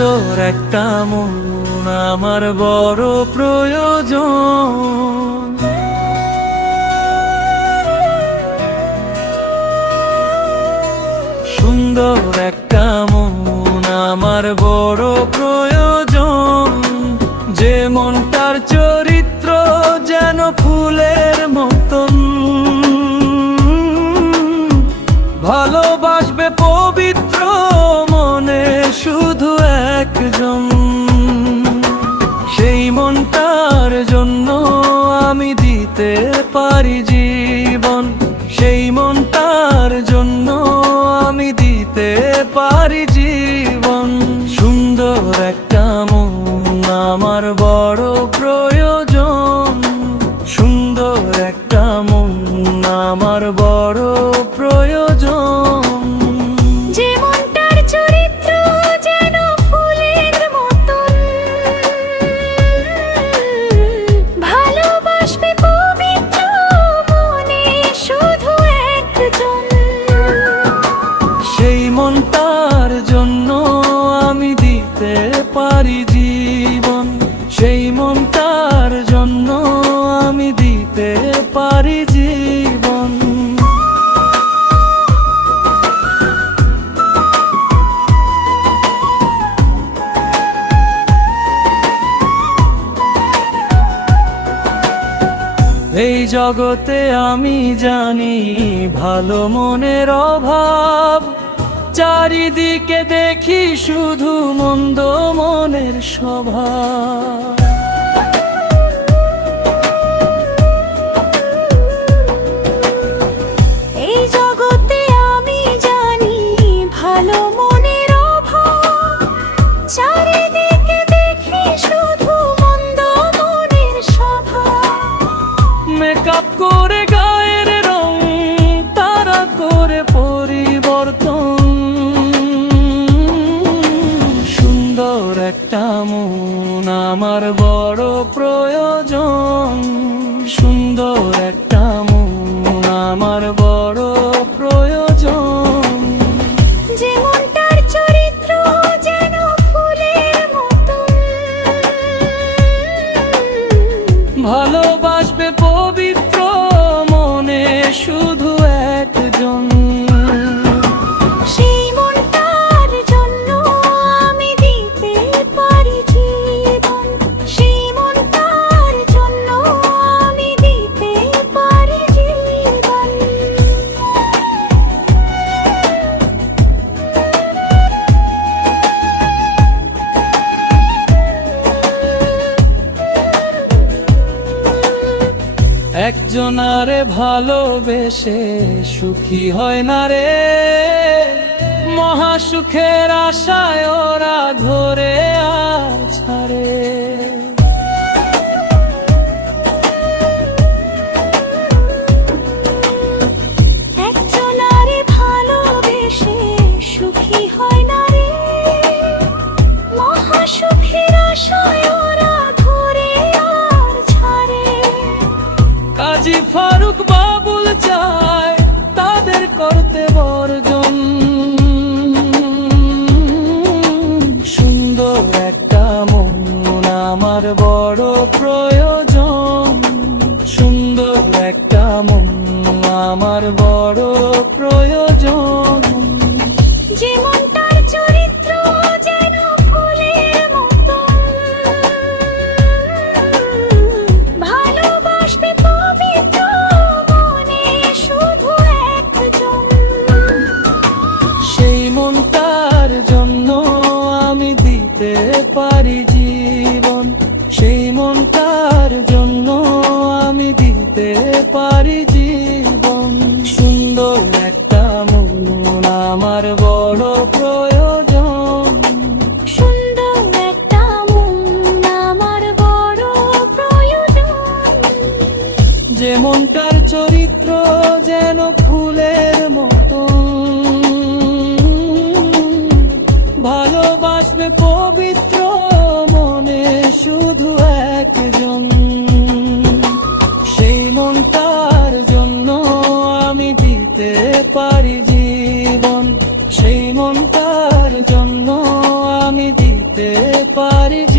সুন্দর একটা মন আমার বড় প্রয়োজন। সুন্দর একটা মন আমার বড় প্রয়োজন, যে মনটার চরিত্র যেন ফুলের মতন, ভালোবাসবে পবিত্র মনে শুধু একজন। সেই মনটার জন্য আমি দিতে পারি জীবন, সেই মনটার জন্য আমি দিতে পারি জীবন। সুন্দর একটা মন আমার বড় প্রয়োজন, সুন্দর একটা মন আমার বড় প্রয়োজন। যে মনটার চরিত্র যেন ফুলের মতন, ভালোবাসবে পবিত্র মনে শুধু একজন। সেই মনটার জন্য আমি দিতে পারি জীবন, সেই মনটার জন্য আমি দিতে পারি জীবন। এই জগতে আমি জানি ভালো মনের অভাব, চারিদিকে দেখি শুধু মন্দ মনের স্বভাব। এই জগতে আমি জানি ভালো মনের অভাব, চারিদিকে দেখি শুধু মন্দ মনের স্বভাব। মেকআপ করে গায়ের রং তারা করে পরিবর্তন, সুন্দর একটা মন আমার বড় প্রয়োজন, সুন্দর একটা মন আমার বড় প্রয়োজন। যে মনটার চরিত্র যেন ফুলের মতন, ভালোবাসবে পবিত্র মনে শুধু একজন। সেই মনটার জন্য আমি দিতে পারি জীবন, সেই মনটার জন্য আমি দিতে পারি জীবন। একজনারে ভালোবেসে সুখী হয় না রে, মহাসুখের আশায় ওরা ধরে আর ছাড়ে। একজনারে ভালোবেসে সুখী হয় না রে, মহাসুখের আশায় ওরা ধরে আর ছাড়ে। কাজী ফারুক বাবুল চায় তাদের করতে বর্জন, সুন্দর একটা মন আমার বড় প্রয়োজন, সুন্দর একটা মন আমার বড় প্রয়োজন। যে মনটার চরিত্র যেন ফুলের মতন, ভালোবাসবে পবিত্র মনে শুধু একজন। সেই মনটার জন্য আমি দিতে পারি জীবন, সেই মনটার জন্য আমি দিতে পারি জীবন। সুন্দর একটা মন আমার বড় প্রয়োজন, সুন্দর একটা মন আমার বড় প্রয়োজন। যে মনটার চরিত্র যেন ফুলের মতন, ভালোবাসবে পবিত্র মনে শুধু একজন। সেই মনটার জন্য আমি দিতে পারি জীবন, সেই মনটার জন্য আমি দিতে হতে পারি